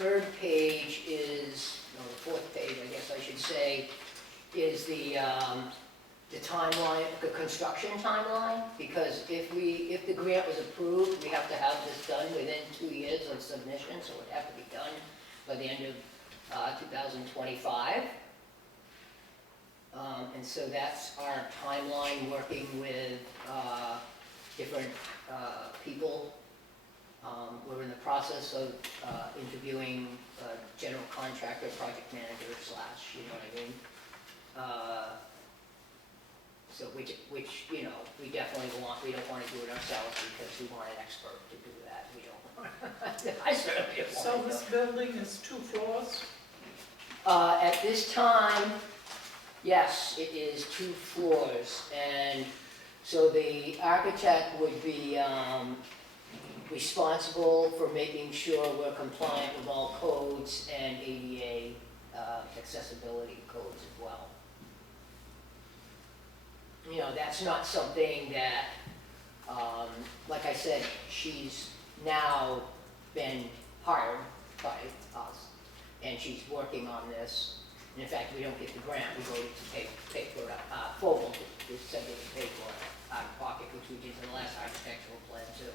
third page is, no, the fourth page, I guess I should say, is the timeline, the construction timeline, because if the grant was approved, we have to have this done within 2 years of submission, so it would have to be done by the end of 2025. And so that's our timeline, working with different people. We're in the process of interviewing general contractor, project manager / you know what I mean? So which you know, we definitely want, we don't want to do it ourselves because we want an expert to do that. We don't. I certainly don't want So to. this building is 2 floors? At this time, yes, it is 2 floors, and so the architect would be responsible for making sure we're compliant with all codes and ADA accessibility codes as well. You know, that's not something that, like I said, she's now been hired by us, and she's working on this. And in fact, we don't get the grant, we go to pay for it. Fogel said they would pay for it out of pocket, which we did for the last architectural plan too.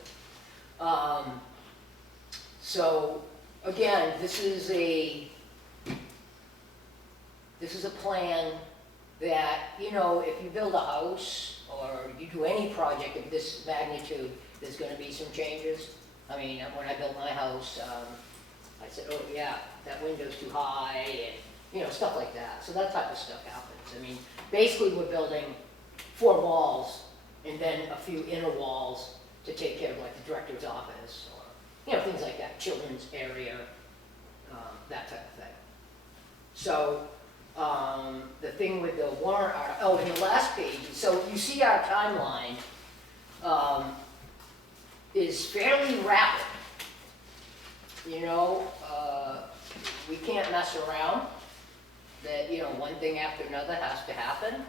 So again, this is a plan that, you know, if you build a house or you do any project of this magnitude, there's going to be some changes. I mean, when I built my house, I said, oh yeah, that window's too high, and you know, stuff like that. So that type of stuff happens. I mean, basically we're building 4 walls and then a few inner walls to take care of like the director's office or, you know, things like that, children's area, that type of thing. So the thing with the warrant article, oh, in the last page, so you see our timeline is fairly rapid. You know, we can't mess around. That, you know, one thing after another has to happen.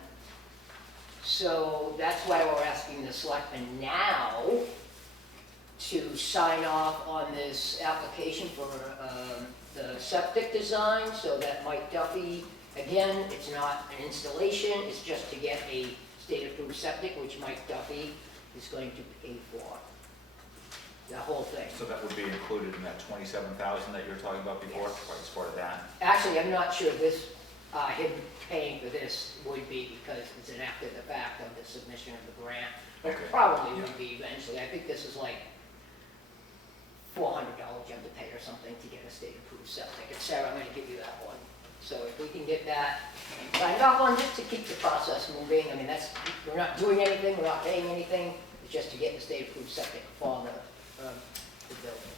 So that's why we're asking the selectmen now to sign off on this application for the septic design, so that Mike Duffy, again, it's not an installation, it's just to get a state-approved septic, which Mike Duffy is going to pay for. The whole thing. So that would be included in that 27,000 that you were talking about before, Yes. right, as part of that? Actually, I'm not sure this, him paying for this would be, because it's an after the fact of the submission of the grant. But Okay. it probably would be eventually. I think this is like $400 you have to pay or something to get a state-approved septic. And Sarah, I'm going to give you that one. So if we can get that signed off on, just to keep the process moving. I mean, that's, we're not doing anything, we're not paying anything. It's just to get the state-approved septic for the building.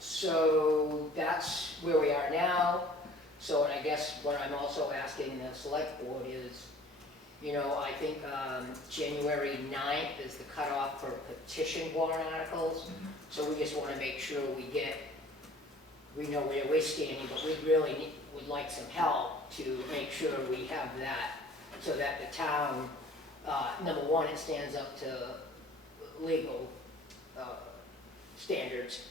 So that's where we are now. So, and I guess what I'm also asking the select board is, you know, I think January 9th is the cutoff for petition warrant articles. Mm-hmm. So we just want to make sure we know where we're standing, but we really would like some help to make sure we have that, so that the town, number one, it stands up to legal standards,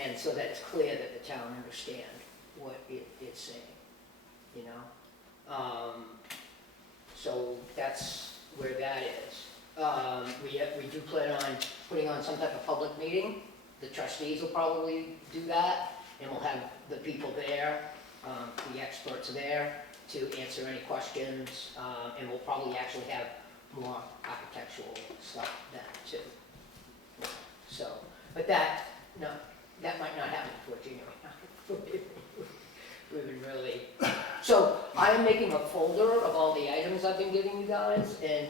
and so that it's clear that the town understands what it's saying, you know? So that's where that is. We do plan on putting on some type of public meeting. The trustees will probably do that, and we'll have the people there, the experts there, to answer any questions, and we'll probably actually have more architectural stuff then too. So, but that might not happen before January. We would really. So I'm making a folder of all the items I've been giving you guys, and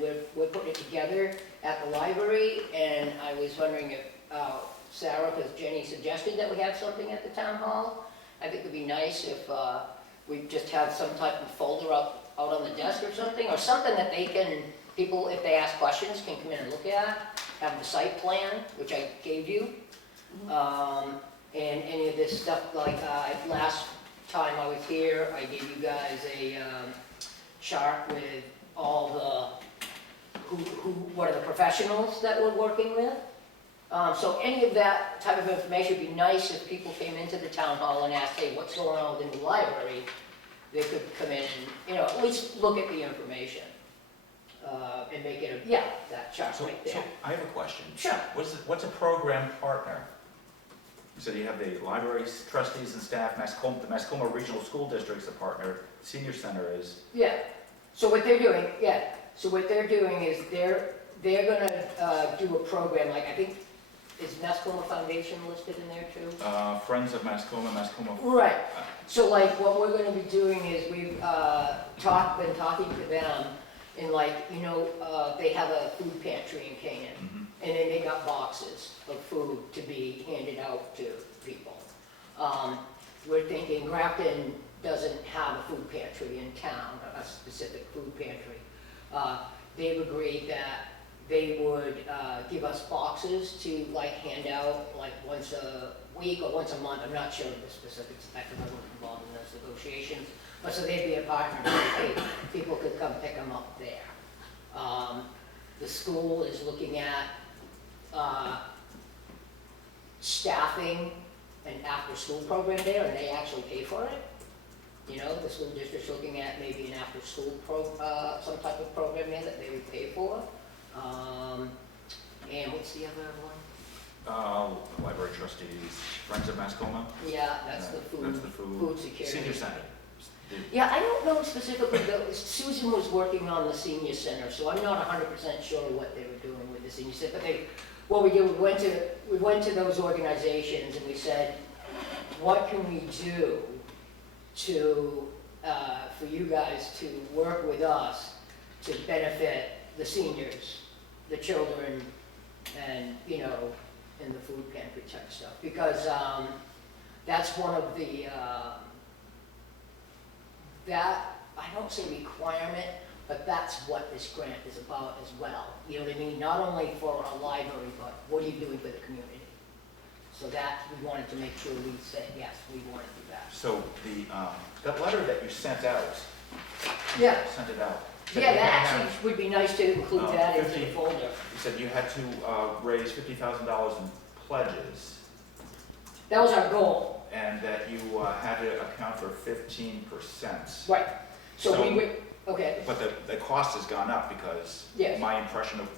we're putting it together at the library. And I was wondering if Sarah, because Jenny suggested that we have something at the town hall. I think it'd be nice if we just have some type of folder up out on the desk or something that they can, people, if they ask questions, can come in and look at. Have the site plan, which I gave you, and any of this stuff. Like last time I was here, I gave you guys a chart with all the what are the professionals that we're working with. So any of that type of information would be nice if people came into the town hall and asked, hey, what's going on with the new library? They could come in and, at least look at the information, and make it that chart So, right so there. I have a question. Sure. What's a program partner? So you have the library trustees and staff, the Mascoma Regional School District's a partner, senior center is. Yeah, so what they're doing, is they're gonna do a program, like, I think, is Mascoma Foundation listed in there too? Friends of Mascoma. Right, so like, what we're gonna be doing is we've, been talking to them, and like, they have a food pantry in Canaan, Mhm. and then they got boxes of food to be handed out to people. We're thinking Grafton doesn't have a food pantry in town, a specific food pantry. They've agreed that they would give us boxes to like hand out like once a week or once a month. I'm not sure of the specifics, I don't know what's involved in those negotiations. But so they'd be a partner, hey, people could come pick them up there. The school is looking at staffing an after-school program there, and they actually pay for it. The school district's looking at maybe an after-school some type of program there that they would pay for. And what's the other one? Library trustees, Friends of Mascoma. Yeah, that's the food security. Senior center. Yeah, I don't know specifically, though. Susan was working on the senior center, so I'm not 100% sure what they were doing with the senior center. But what we did, we went to those organizations and we said, what can we do to, for you guys to work with us to benefit the seniors, the children, and, and the food pantry type stuff? Because that's one of the, I don't say requirement, but that's what this grant is about as well. You know what I mean? Not only for a library, but what are you doing for the community? So that, we wanted to make sure we said, yes, we want to do that. So that letter that you sent out. Yeah. Sent it out. Yeah, that actually would be nice to include that into the 50 folder. You said you had to raise $50,000 in pledges, That was our goal. and that you had to account for 15%. Right. So we So- would, okay, But the cost has gone up because Yes. my impression of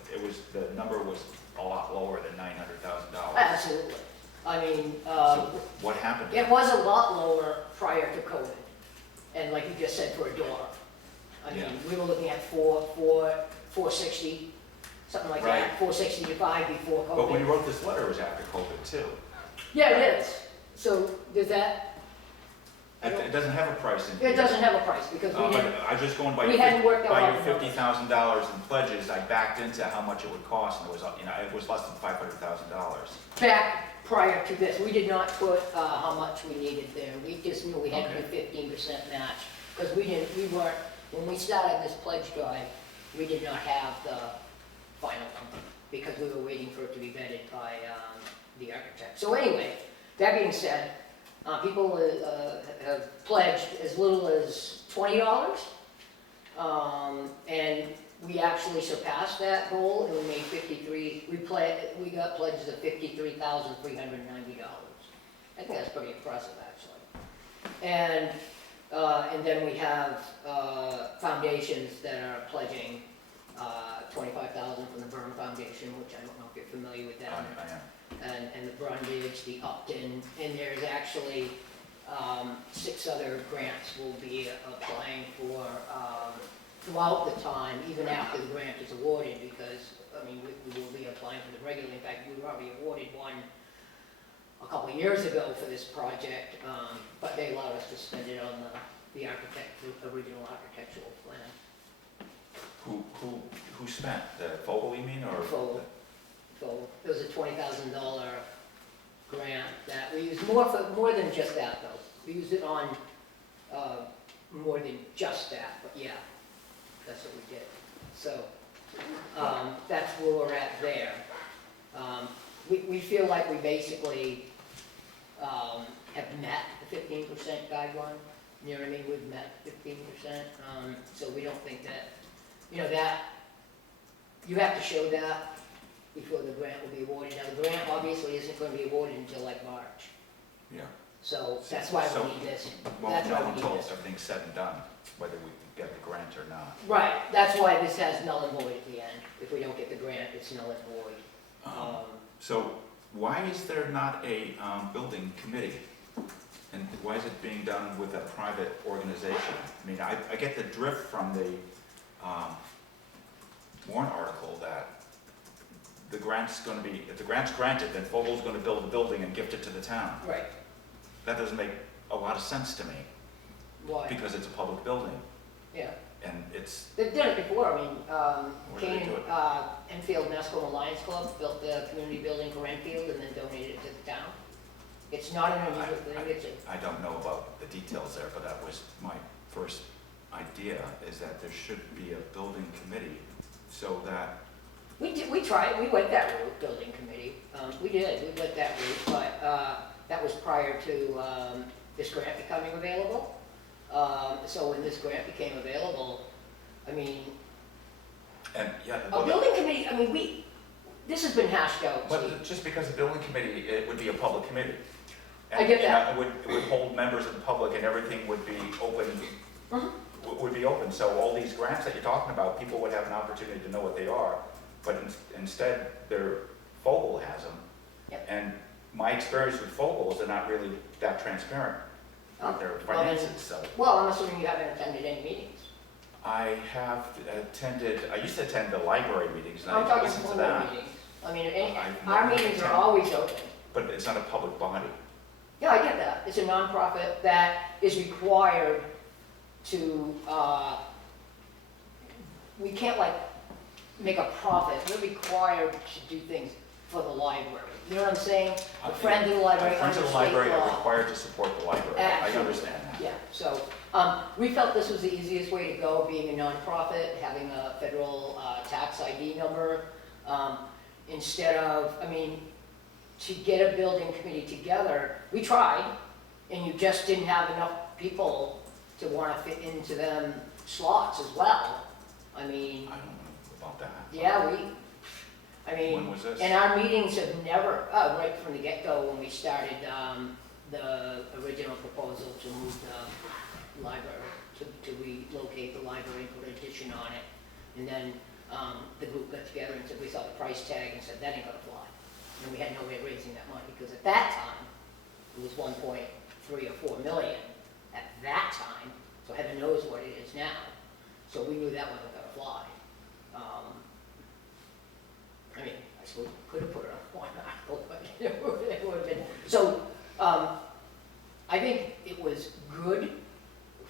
the number was a lot lower than $900,000. absolutely. I mean, So what happened? it was a lot lower prior to COVID. And like you just said, for a door. I mean, Yeah. we were looking at 460, something like Right. that, 465 before COVID. But when you wrote this letter, it was after COVID too. Yeah, it is. So does that, It doesn't have a price in it here. doesn't have a price because we But didn't, I just going by we hadn't worked out by all your the numbers. $50,000 in pledges, I backed into how much it would cost, and it was, it was less than $500,000. Back prior to this, we did not put how much we needed there. We just knew we had to do 15% match. Because we weren't, when we started this pledge drive, we did not have the final number because we were waiting for it to be vetted by the architect. So anyway, that being said, people have pledged as little as $20. And we actually surpassed that goal, and we made we got pledges of $53,390. I think that's pretty impressive, actually. And then we have foundations that are pledging $25,000 from the Burn Foundation, which I don't know if you're familiar with I them. am. And the Brundage, the Upton, and there's actually 6 other grants we'll be applying for throughout the time, even after the grant is awarded, because, I mean, we will be applying for the regular. In fact, we were already awarded one a couple of years ago for this project, but they allowed us to spend it on the original architectural plan. Who spent? The Vogel, you mean, or? So it was a $20,000 grant that we used more than just that though. We used it on more than just that, but yeah, that's what we did. So that's where we're at there. We feel like we basically have met the 15% guideline. You know what I mean? We've met 15%. So we don't think that, that you have to show that before the grant will be awarded. Now, the grant obviously isn't gonna be awarded until like March. Yeah. So that's why So- we need this. Well, That's why no we one need told us this. everything's said and done, whether we get the grant or not. Right, that's why this has null and void at the end. If we don't get the grant, it's null and void. So why is there not a building committee? And why is it being done with a private organization? I mean, I get the drift from the warrant article that the grant's gonna be, if the grant's granted, then Fogel's gonna build a building and gift it to the town. Right, That doesn't make a lot of sense to me, why? because it's a public building, Yeah, and it's, they've done it before. I mean, Where do they Kane, do it? Enfield Mascoma Lions Club built the community building for Enfield and then donated it to the town. It's not an unusual thing, it's a, I don't know about the details there, but that was my first idea, is that there should be a building committee so that, we tried, we went that route, building committee. We did, we went that route, but, that was prior to, this grant becoming available. So when this grant became available, I mean, and, yeah. a building committee, I mean, this has been hashed out, Steve. But just because the building committee, it would be a public committee. I get that. And it would hold members of the public and everything would be open, Mhm. would be open. So all these grants that you're talking about, people would have an opportunity to know what they are. But instead, Fogel has them. Yep. And my experience with Fogel is they're not really that transparent with their Well, then- finances, so. Well, I'm assuming you haven't attended any meetings. I have attended, I used to attend the library meetings and I'm I talking listened to full that. meetings. I mean, I've our never meetings are attended. always open. But it's not a public body. Yeah, I get that. It's a nonprofit that is required to, we can't like make a profit. We're required to do things for the library. You know what I'm saying? The Friends of the Library, Friends under of the state library are law. required to support the library. I Absolutely. understand that. Yeah, so, we felt this was the easiest way to go, being a nonprofit, having a federal, tax ID number. Instead of, I mean, to get a building committee together, we tried, and you just didn't have enough people to wanna fit into them slots as well. I mean, I don't know about that. yeah, I When mean, was this? and our meetings have never, right from the get-go, when we started, the original proposal to move the library, to relocate the library and put an addition on it. And then, the group got together and said, we saw the price tag and said, that ain't gonna fly. And we had no way of raising that money, because at that time, it was 1.3 or 4 million at that time, so heaven knows what it is now. So we knew that wasn't gonna fly. I mean, I suppose we could have put it on one article, but it would have been, so, I think it was good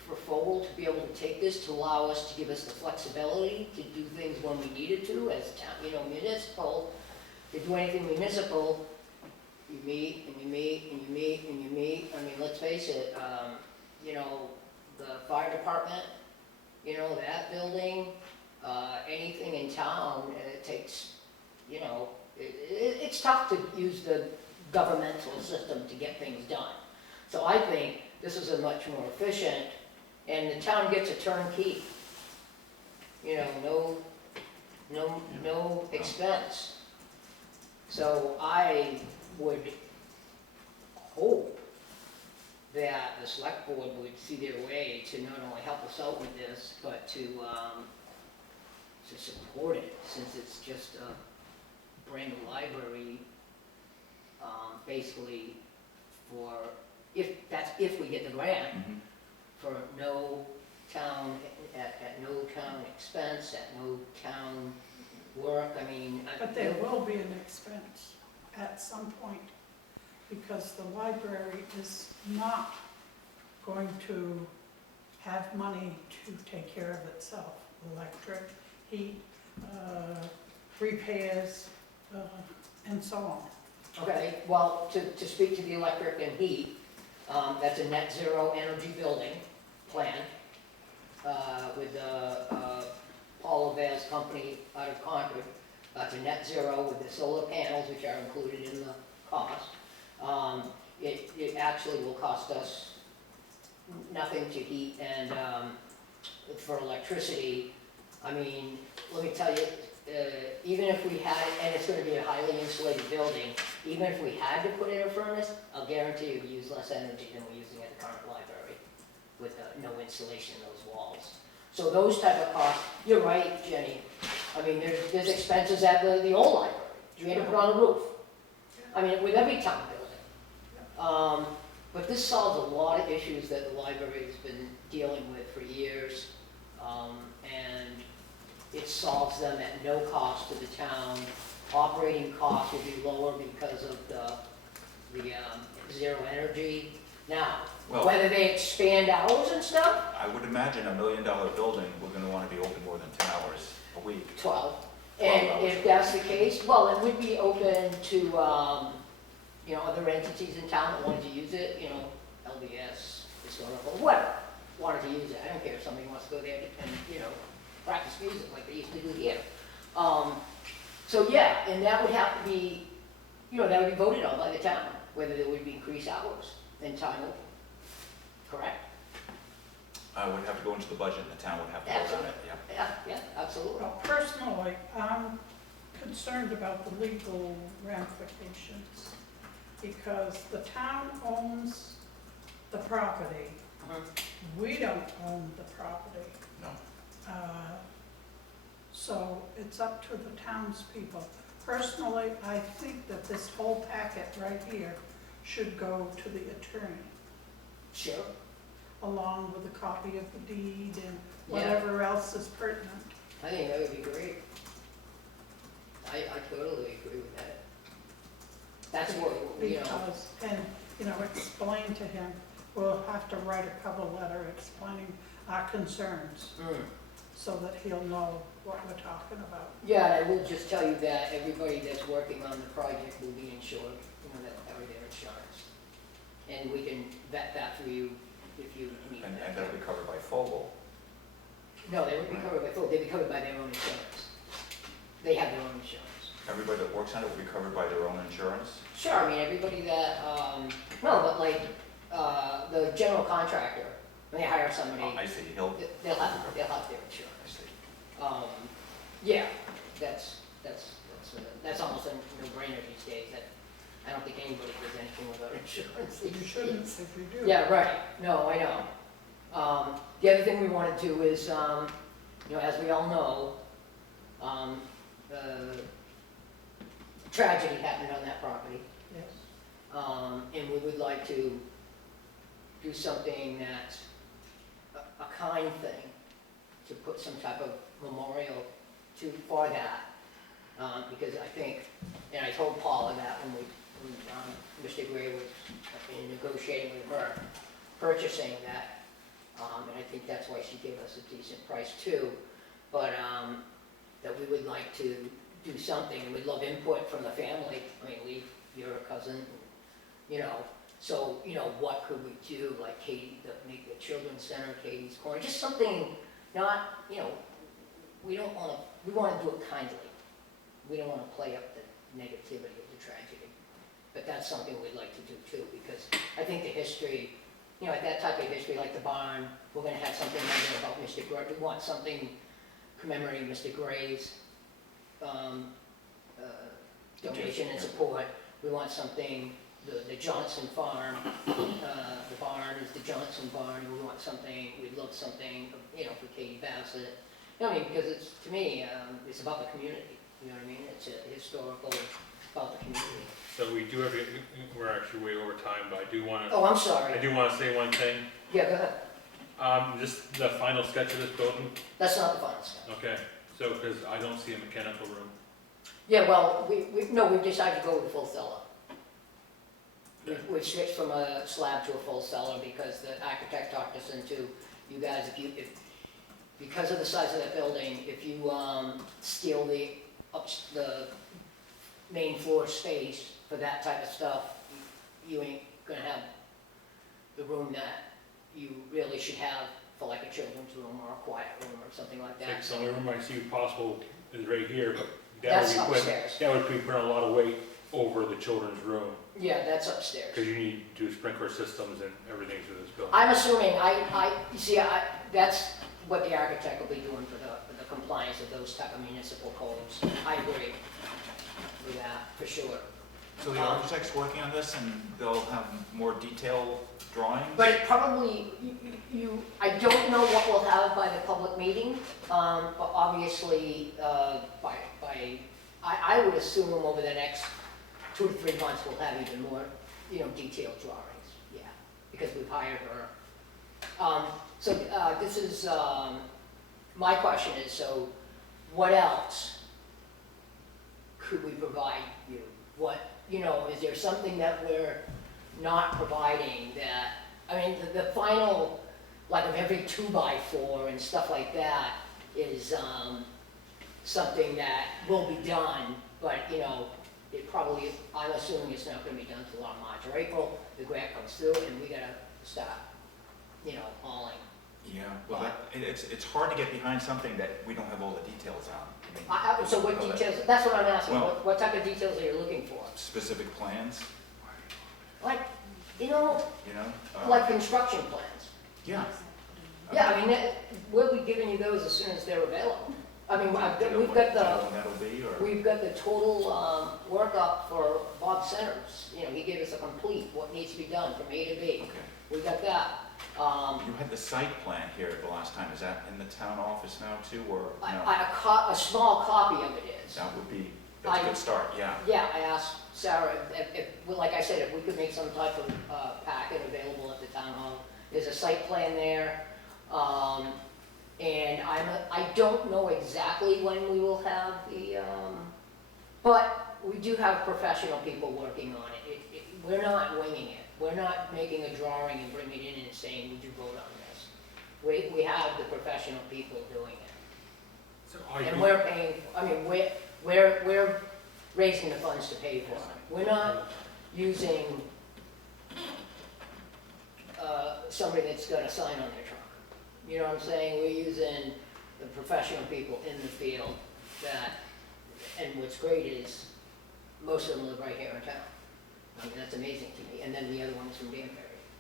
for Fogel to be able to take this, to allow us, to give us the flexibility to do things when we needed to, as town, municipal, to do anything municipal, you meet, and you meet, and you meet, and you meet. I mean, let's face it, the fire department, that building, anything in town, it takes, it's tough to use the governmental system to get things done. So I think this is a much more efficient, and the town gets a turnkey. No expense. So I would hope that the select board would see their way to not only help us out with this, but to support it, since it's just a brand new library, basically for, if we get the grant, Mhm. for no town, at no town expense, at no town work, I mean. But there will be an expense at some point, because the library is not going to have money to take care of itself. Electric, heat, repairs, and so on. Okay, well, to speak to the electric and heat, that's a net zero energy building plan, with Paul Lever's company out of Concord. It's a net zero with the solar panels, which are included in the cost. It actually will cost us nothing to heat and, for electricity. I mean, let me tell you, even if we had, and it's gonna be a highly insulated building, even if we had to put in a furnace, I'll guarantee you we use less energy than we're using at the current library with no insulation in those walls. So those type of costs, you're right, Jenny. I mean, there's expenses at the old library. You had to put on a roof. I mean, with every town building. But this solves a lot of issues that the library has been dealing with for years. And it solves them at no cost to the town. Operating costs will be lower because of the zero energy. Now, Well- whether they expand hours and stuff, I would imagine $1 million building, we're gonna wanna be open more than 10 hours a week. 12. 12 And hours. if that's the case, well, it would be open to, other entities in town that wanted to use it, LDS, historical, whatever, wanted to use it. I don't care if somebody wants to go there and, practice music like they used to do here. So yeah, and that would have to be, that would be voted on by the town, whether there would be increased hours and time open. Correct? I would have to go into the budget and the town would have to vote on it, yeah. Yeah, absolutely. Well, personally, I'm concerned about the legal ramifications because the town owns the property. Uh-huh. We don't own the property. No. So it's up to the townspeople. Personally, I think that this whole packet right here should go to the attorney, Sure. along with a copy of the deed and Yeah. whatever else is pertinent. I think that would be great. I totally agree with that. That's what, Because, and, explain to him, we'll have to write a cover letter explaining our concerns so that he'll know what we're talking about. Yeah, and I will just tell you that everybody that's working on the project will be insured, they'll cover their insurance. And we can vet that for you if you need And that. that'll be covered by Fogel. No, they won't be covered by full, they'll be covered by their own insurance. They have their own insurance. Everybody that works on it will be covered by their own insurance? Sure, I mean, everybody that, no, but like, the general contractor, when they hire somebody, Oh, I see, he'll, they'll have their I insurance. see. Yeah, that's almost a no-brainer these days, that I don't think anybody does anything without insurance You these shouldn't days. if you do. Yeah, right, no, I know. The other thing we want to do is, as we all know, tragedy happened on that property. Yes. And we would like to do something that's a kind thing, to put some type of memorial for that. Because I think, and I told Paula that when Mr. Gray was in negotiating with her, purchasing that, and I think that's why she gave us a decent price too, but that we would like to do something, and we'd love input from the family. I mean, you're a cousin, so, what could we do, like Katie, make the children's center, Katie's Corner, just something not, we want to do it kindly. We don't want to play up the negativity of the tragedy. But that's something we'd like to do too, because I think the history, at that type of history, like the barn, we're gonna have something in there about Mr. Gray. We want something commemorating Mr. Gray's donation and support. We want something, the Johnson farm, the barn is the Johnson barn, and we want something, we'd love something, for Katie Bassett. Because it's, to me, it's about the community, you know what I mean? It's a historical, about the community. So we do have, we're actually way over time, but I do want to, Oh, I'm sorry. I do want to say one thing. Yeah, go ahead. Just the final sketch of this building, That's not the final step. okay, so, because I don't see a mechanical room. Yeah, well, we've decided to go with a full cellar. We've switched from a slab to a full cellar because the architect talked us into, you guys, because of the size of that building, if you steal the main floor space for that type of stuff, you ain't gonna have the room that you really should have for like a children's room or a quiet room or something like that. Like, the only room I see possible is right here, but That's that would be upstairs. that would be putting a lot of weight over the children's room, Yeah, that's upstairs. because you need to do sprinkler systems and everything through this building. I'm assuming, you see, that's what the architect will be doing for the compliance of those type of municipal codes. I agree with that, for sure. So the architect's working on this and they'll have more detailed drawings? But it probably, I don't know what we'll have by the public meeting, but obviously, I would assume over the next 2 to 3 months, we'll have even more, detailed drawings, yeah, because we've hired her. So this is, my question is, so what else could we provide you? What, is there something that we're not providing that, I mean, the final, like of every 2x4 and stuff like that is something that will be done, but, it probably, I'm assuming it's not gonna be done till around March or April, the grant comes through and we gotta start, hauling. Yeah, well, it's hard to get behind something that we don't have all the details on. So what details, that's what I'm asking, Well- what type of details are you looking for? Specific plans, Like, like, construction plans. yeah. Yeah, I mean, we'll be giving you those as soon as they're available. I mean, Do you know we've what- got do you know the, when that'll be, or? we've got the total workup for Bob Centers. He gave us a complete, what needs to be done from A to B. Okay. We got that. You had the site plan here the last time, is that in the town office now too, or no? A small copy of it is. That would be, that's a good start, yeah. Yeah, I asked Sarah well, like I said, if we could make some type of packet available at the town hall. There's a site plan there. And I don't know exactly when we will have the, but we do have professional people working on it. We're not winging it. We're not making a drawing and bringing it in and saying, would you vote on this? We have the professional people doing it. So And we're paying, I mean, we're raising the funds to pay for it. We're not using somebody that's got a sign on their truck. You know what I'm saying? We're using the professional people in the field that, and what's great is, most of them live right here in town. I mean, that's amazing to me. And then the other one is from Danbury.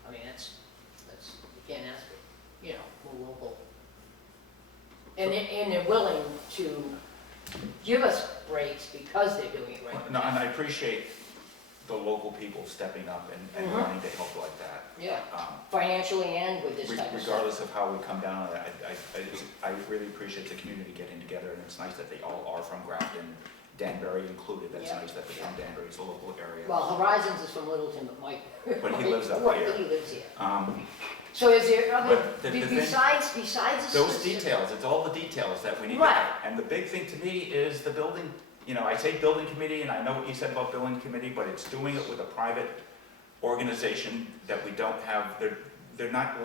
I mean, that's, you can't ask for, more local. And they're willing to give us breaks because they're doing it right. No, and I appreciate the local people stepping up and Mhm. wanting to help like that. Yeah, Um, financially and with this type of stuff. Regardless of how we come down on that, I really appreciate the community getting together, and it's nice that they all are from Grafton, Danbury included. That's Yeah. nice that they're from Danbury, it's a local area. Well, Horizons is from Littleton, but Mike. But he lives up Mike, here. He lives here. Um, So is there other, But the thing- besides the Those specific- details, it's all the details that we need to Right. have. And the big thing to me is the building, I say building committee, and I know what you said about building committee, but it's doing it with a private organization that we don't have, they're not,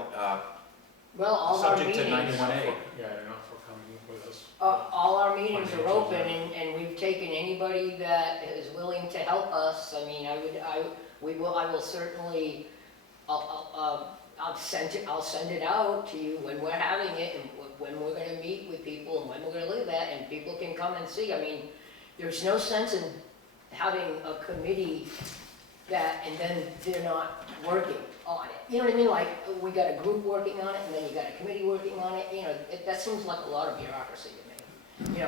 Well, all our subject to meetings, 91A. Yeah, they're not for coming with us. all our meetings are Financial open meetings. and we've taken anybody that is willing to help us. I mean, I will certainly, I'll send it out to you when we're having it and when we're gonna meet with people and when we're gonna live at, and people can come and see. I mean, there's no sense in having a committee that, and then they're not working on it. You know what I mean? Like, we got a group working on it, and then you got a committee working on it, that seems like a lot of bureaucracy to me.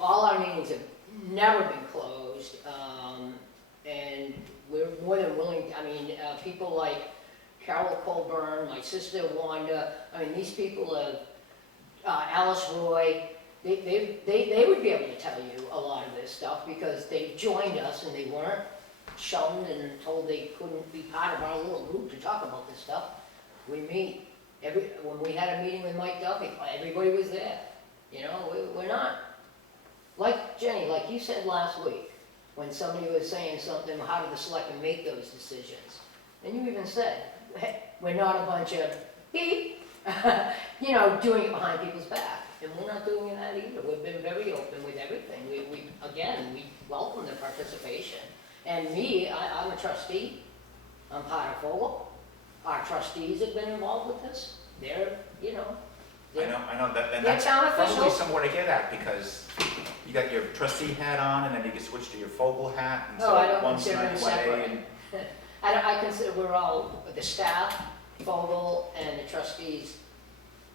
All our meetings have never been closed, and we're more than willing, people like Carol Colburn, my sister Wanda, these people have, Alice Roy, they would be able to tell you a lot of this stuff because they joined us and they weren't shunned and told they couldn't be part of our little group to talk about this stuff. We meet, when we had a meeting with Mike Duffy, everybody was there. We're not, like Jenny, like you said last week, when somebody was saying something, how do the selectmen make those decisions? And you even said, hey, we're not a bunch of beep, doing it behind people's back. And we're not doing that either. We've been very open with everything. We welcome the participation. And me, I'm a trustee. I'm part of FOLO. Our trustees have been involved with this. They're, I know that, and they're that's town probably officials. somewhere to get at, because you got your trustee hat on, and then you can switch to your focal hat, and Oh, I so don't one's consider them 91A, separate. and I consider we're all, the staff, FOLO, and the trustees,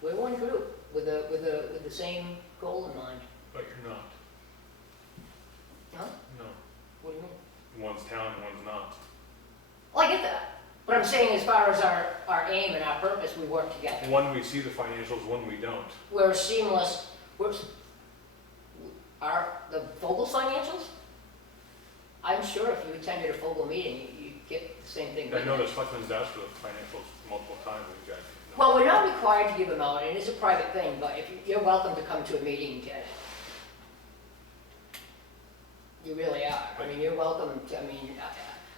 we're one group with the same goal in mind. But you're not. Huh? No, What do you mean? One's town and one's not. Well, I get that. But I'm saying as far as our aim and our purpose, we work together. One we see the financials, one we don't. We're seamless, the Fogel financials? I'm sure if you attended a Fogel meeting, you'd get the same thing. I know the Selectmen's asked for the financials multiple times, we've got. Well, we're not required to give them out, and it's a private thing, but you're welcome to come to a meeting and get it. You really are. I mean, you're welcome to,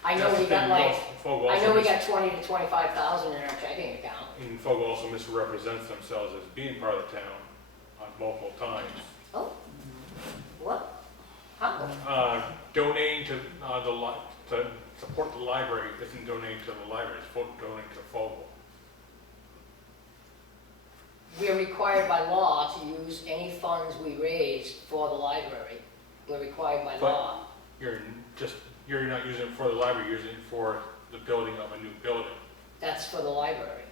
I know That's we the got thing, like, Fogel I also know we mis- got 20 to 25,000 in our checking account. And Fogel also misrepresents themselves as being part of the town on multiple times. Oh, what? How? Donating to to support the library isn't donating to the library, it's donating to Fogel. We are required by law to use any funds we raise for the library. We're required by But- law. You're not using it for the library, you're using it for the building of a new building. That's for the library.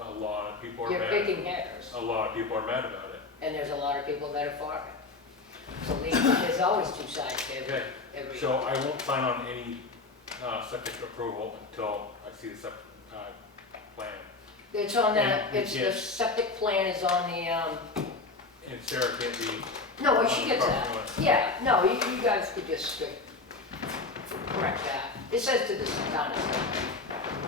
A lot of people are You're mad. picking hairs, A lot of people are mad about it. and there's a lot of people that are for it. So there's always two sides to Okay, every. so I won't sign on any septic approval until I see the septic plan. It's on And we the can't- septic plan is on the, And Sarah can't be. no, well, on she the gets that. property line. Yeah, no, you guys could just correct that. It says to the town.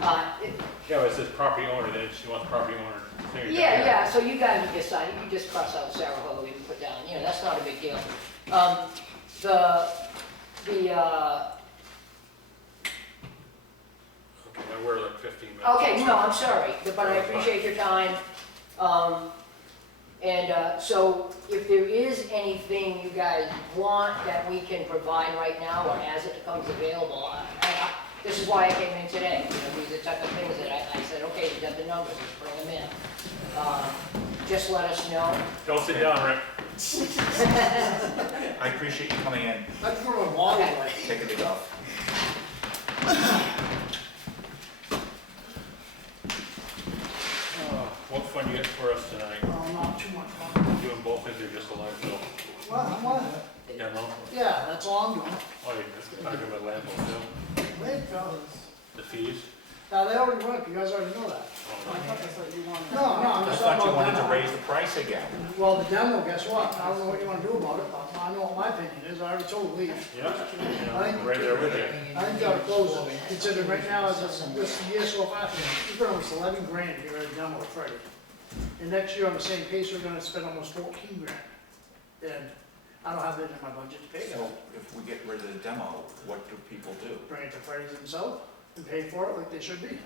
Yeah, but it says property owner, then she wants property owner. signature. Yeah, so you guys would decide, you can just cross out Sarah Hogan and put down, that's not a big deal. Okay, now we're like 15 minutes. Okay, no, I'm sorry, but I appreciate your time. So if there is anything you guys want that we can provide right now, or as it becomes available, this is why I came in today. These are the type of things that I said, okay, you got the numbers, let's bring them in. Just let us know. Don't sit down, Rick. I appreciate you coming in, That's for a long Okay. way. taking the off. What fun you get for us tonight? Well, not too much fun. Doing both things or just a live show? Well, Demo? yeah, that's all I'm doing. Oh, you're talking about landfill too? Wait, fellas. The fees? They already work, you guys already know that. Oh, I thought that's what you wanted. No, I'm I just thought talking you wanted about to demo. raise the price again. Well, the demo, guess what? I don't know what you wanna do about it, but I know what my opinion is, I already told Lee. Yeah, I think- right there with you. I think you ought to close it, considering right now, as this year so far, we've got almost 11 grand to get rid of demo with Freddie. And next year, on the same pace, we're gonna spend almost 14 grand. And I don't have it in my budget to pay So that. if we get rid of the demo, what do people do? Bring it to Freddie's themselves and pay for it like they should be.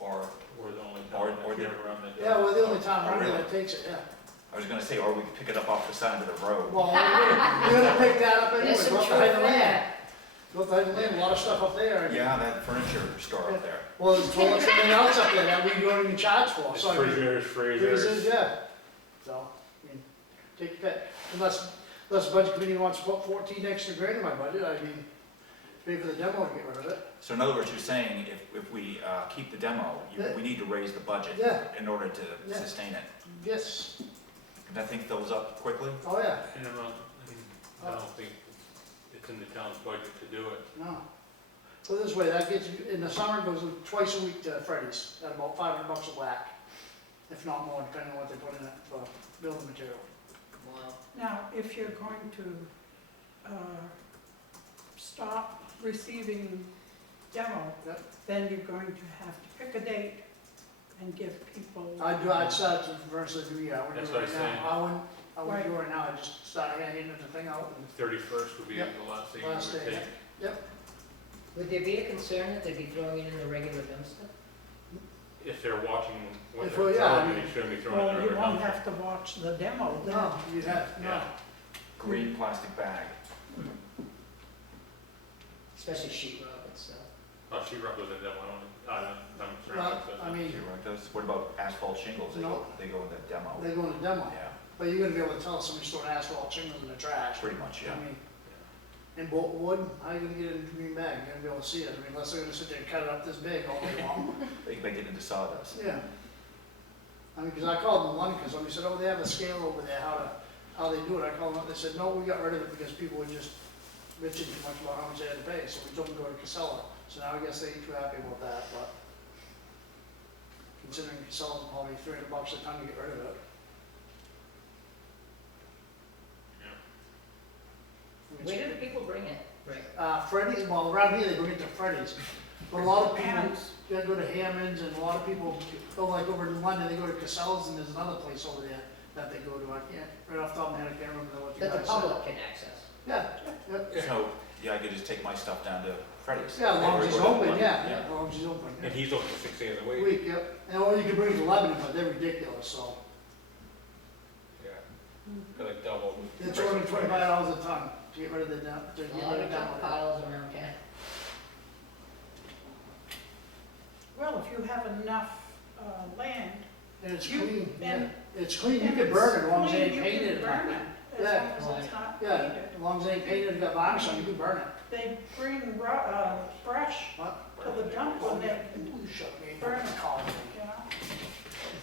Or, We're the only Or- town or that the- get around that. Yeah, we're the only town Oh, around here really? that takes it, yeah. I was gonna say, or we could pick it up off the side of the road. Well, you're gonna pick that up anyway, There's some go up truth behind the land. there. Go up behind the land, a lot of stuff up there. Yeah, that furniture store up there. Well, there's toilets and everything else up there that we don't even charge for, It's so I mean. freezers, Freezers, yeah. So, I mean, take your pick. Unless the budget committee wants to put 14 extra grand in my budget, I mean, pay for the demo and get rid of it. So in other words, you're saying if we keep the demo, we need to raise the budget Yeah. in order to Yeah. sustain it. Yes, Can that thing fills up quickly? oh yeah, And I don't think it's in the town's budget to do it. no. Put it this way, that gets, you in the summer, it goes twice a week to Freddy's, at about $500 a whack. If not more, depending on what they put in it for building material. Wow. Now, if you're going to stop receiving demo, Yep. then you're going to have to pick a date and give people. I'd start to first of the new year, I wouldn't That's do it what right I'm saying. now. I wouldn't do it right now, I'd just start handing the thing out and 31st would be Yep. the last thing you last would day. take. Would there be a concern that they'd be throwing it in the regular dumpster? If they're watching what If they're we- yeah, I throwing, mean- they shouldn't be throwing it Well, in you the won't dumpster. have to watch the demo then. No, you'd have, no. Yeah. Green plastic bag. Especially sheet rock and stuff. She goes in that one, I'm sure. Well, I mean, Okay, right, those- What about asphalt shingles? No. They go in the demo. they go in the demo, Yeah, but you're gonna be able to tell if somebody's throwing asphalt shingles in the trash. pretty much, yeah. I mean, and bolt wood, how you gonna get it in a green bag? You're gonna be able to see it, I mean, unless they're gonna sit there and cut it up this big all day long. They make it into sawdust. Yeah. I mean, cause I called them one, cause somebody said, oh, they have a scale over there, how they do it. I called them up, they said, no, we got rid of it because people would just bitching too much about how much they had to pay, so we told them to go to Casella. So now I guess they ain't too happy about that, but considering Casella's probably $300 a ton to get rid of it. I mean, Where do the people bring it? Freddy's, well, around here they bring it to Freddy's. But a lot of people, they go to Hammond's, and a lot of people go like over to London, they go to Casella's, and there's another place over there that they go to. I can't, right off the top of my head, I can't remember what you That the guys said. public can access. Yeah, yeah, So, yeah, I could just take my stuff down to Freddy's. yeah, as long as Or he's go to open, one. yeah, as long as he's open. And he's open 6 days a Yeah. week. Week, yep. And or you can bring it to Lebanon, but they're ridiculous, so. Yeah. They're like double. They're $225 a ton to get rid of the dump, to A get lot rid of of dump dump. piles around town. Well, if you have enough land, And it's You- clean, yeah. and- It's clean, you and can it's burn it as long as they clean, ain't you painted can it. burn it, as Yeah. long as it's not Yeah, painted. as long as they ain't painted and got varnish on, you can burn it. They bring brush What? to the dump when they can, You shut me, Burn it. call me. you know?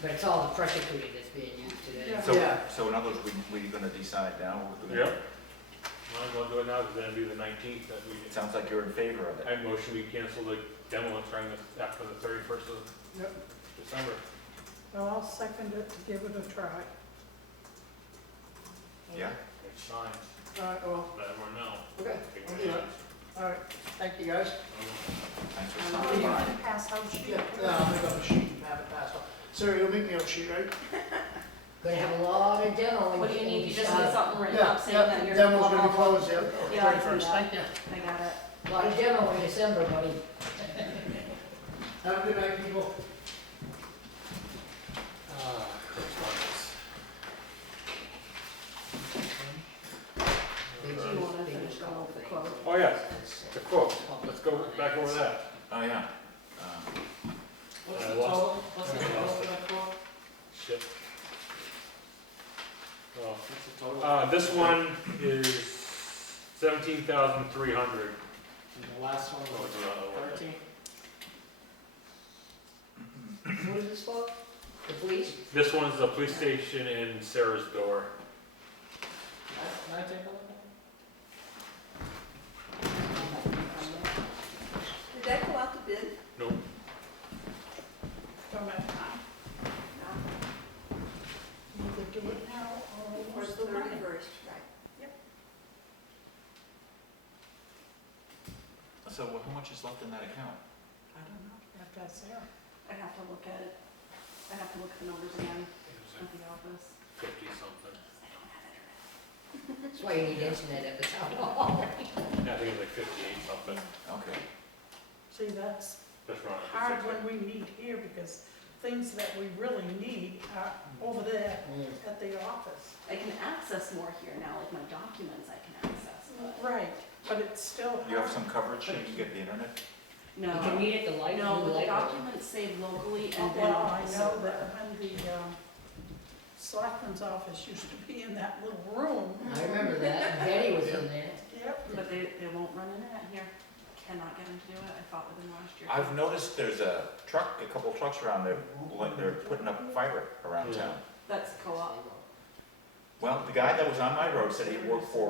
But it's all the pressure treated that's being used today. Yeah. So, Yeah. so in other words, we're gonna decide now? We're gonna- Yep. Might as well do it now, because then it'll be the 19th that we, It sounds like you're in favor of it. I motion we cancel the demo and try this after the 31st of Yep. December. Well, I'll second it to give it a try. Yeah? It's signs, Alright, well, let everyone know. okay, Big I'll do that. signs. Alright, thank you guys. Thanks for You stopping by. can pass out sheet. Yeah, I'll make up a sheet and have it passed on. Sarah, you'll make me a sheet, right? Gonna have a lot of demo. What do you need? You just start- need something written Yeah, up saying that yeah, you're. demo's gonna be closed, yeah, Yeah, I see 31st, that. thank you. I got it. A lot of demo in December, buddy. Have a good night, people. Correspondence. Big Do you want to big finish going over the thing. quote? Oh, yes, That's, the quote. Let's go back over that. Oh, yeah. What's I the lost total? What's the I total lost for it. that quote? Shit. Well, What's the total? this one is 17,300. And the last one Oh, was it's another one. 13. what is this for? The police? This one's the police station in Sarah's door. Can I take a look Did that go out to bid? Nope. Don't have time. Either do it now or Or lose the the money. 31st, right. So how much is left in that account? I don't know, you have to ask Sarah. I'd have to look at it. I'd have to look at the numbers again It was at the office. like 50 something. I don't have internet. That's why you need internet at the town hall. Yeah, I think it was like 58 something. Okay. See, that's That's right. hard when we meet here because things that we really need are over there at the office. I can access more here now, like my documents I can access, but Right, but it's still hard. You have some coverage, you can get the internet? You can no. read it, the light, No, the but the light. documents save locally Oh, and then well, on I the know server. that when the Selectmen's office used to be in that little room. I remember that, Betty was in there. Yep. But they won't run internet here. Cannot get them to do it. I fought with them last year. I've noticed there's a couple trucks around there, like they're putting up fiber around Yeah. town. That's co-op. Well, the guy that was on my road said he worked for,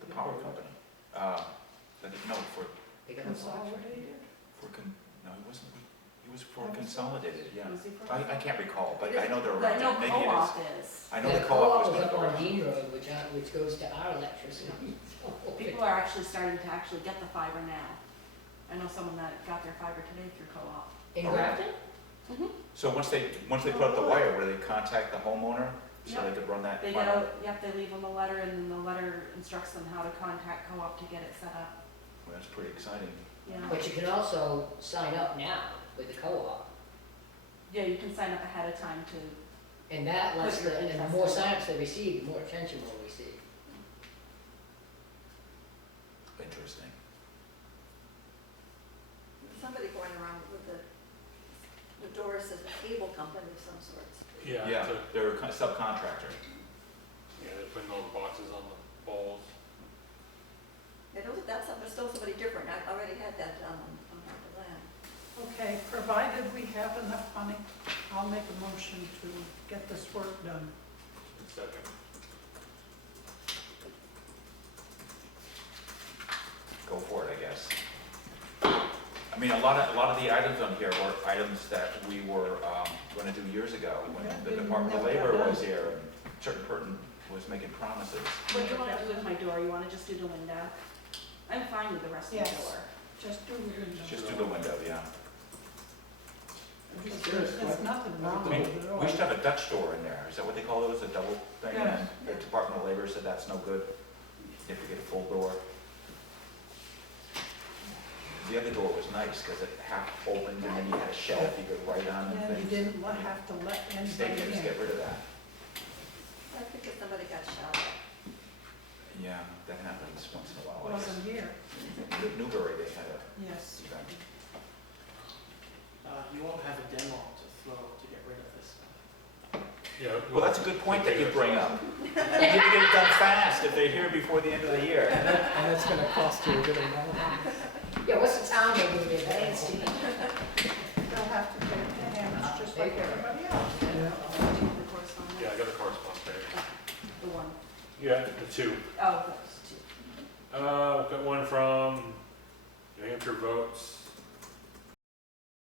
the power company. That he, no, They got a box. Consolidated. no, he was for Consolidated, yeah. Was he for- I can't recall, but I know they're I around know there, maybe it is. co-op is. I know Yeah, the co-op was was gonna up go on around. Dean Road, which goes to our electricity. People are actually starting to actually get the fiber now. I know someone that got their fiber today through co-op. In Grafton? So once they put up the wire, where they contact the homeowner, so they Yep. could run that They fiber? go, yep, they leave them a letter and then the letter instructs them how to contact co-op to get it set up. Well, that's pretty exciting. Yeah. But you can also sign up now with the co-op. Yeah, you can sign up ahead of time to, And that lets Put your and the interest more in it. signups they receive, the more attention we'll receive. Interesting. Somebody going around with the Doris as a cable company of some sorts. Yeah. Yeah, so- they're a subcontractor. Yeah, they're putting those boxes on the poles. It was, that's still somebody different, I already had that done on the land. Okay, provided we have enough money, I'll make a motion to get this work done. Second. go for it, I guess. I mean, a lot of the items on here were items that we were gonna do years ago when the Department of Labor was here and certain person was making promises. What do you wanna do with my door? You wanna just do the window? I'm fine with the rest of the Yes. door. Just do the window. Just do the window, yeah. I'm just curious, There's nothing wrong I mean, with it at all. we should have a Dutch door in there, is that what they call those, a double thing? Yeah. And the Department of Labor said that's no good, if you get a full door. The other door was nice, because it half opened and then you had a shelf you could write on and And you things. didn't have to let State anybody didn't get in. rid of that. I think if somebody got shot at. Yeah, that happens once in a while, I guess. Wasn't here, Newbury, they had a yes. event. You won't have a demo to throw to get rid of this stuff. Yeah. Well, that's a good point that you bring up. You need to get it done fast if they're here before the end of the year. And it's gonna cost you a good amount of money. Yeah, what's the town gonna do with that? They'll have to take the hammers just like everybody else. Yeah. The correspondence? Yeah, I got the correspondence page. The one. Yeah, the two. Oh, those two. We've got one from New Hampshire Votes,